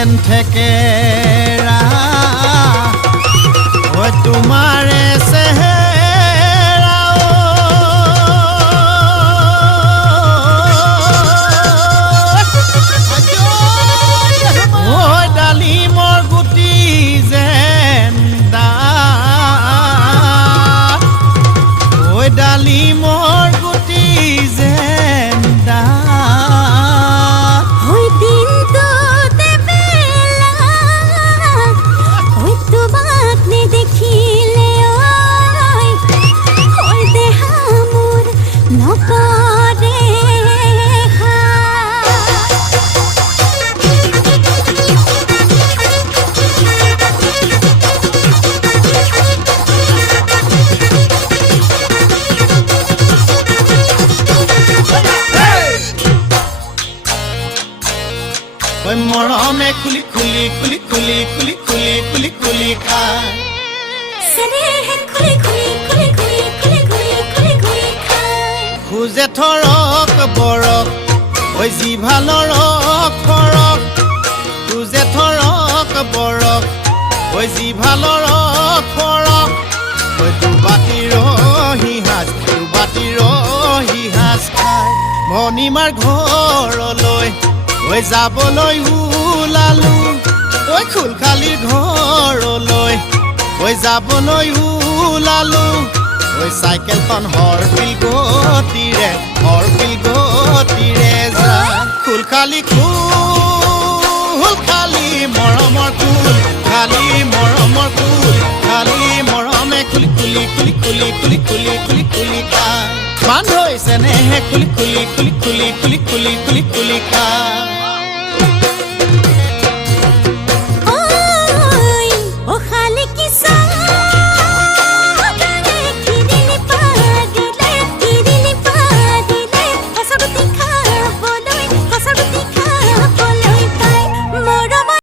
যেন থেকেৰা ঐ তোমাৰে চেহেৰা ঐ ডালিমৰ গুটি যেন ডাঠ ঐ ডালিমৰ গুটি যেন ডাঠ ওই দিনটো দেবেলা ওই তোমাক নেদেখিলে ওই দেহা মোৰ নকৰে ঐ মৰমে খুলি খুলি খুলি খুলি খুলি খুলি খুলি খুলি খায় স্নেহে খুলি খুলি খুলি খুলি খুলি খুলি খুলি খুলি খায় খোজে থৰক বৰক ঐ জিভালৰ খৰক খোজে থৰক বৰক ঐ জিভালৰ খৰক ঐ দুবাটিৰ সিহাজ খায় ভনীমাৰ ঘৰলৈ ঐ যাবলৈ ওলালো ঐ খুলখালিৰ ঘৰলৈ ঐ যাবলৈ ওলালো ঐ চাইকেলখন হৰপিল গতিৰে যায় খুলখালি খালি মৰমৰ কুল খালি মৰমৰ কুল খালি মৰমে খুলি খুলি খুলি খুলি খুলি খুলি খুলি খুলি খায় বান্ধৈ চেনেহে খুলি খুলি খুলি খুলি খুলি খুলি খুলি খুলি খায়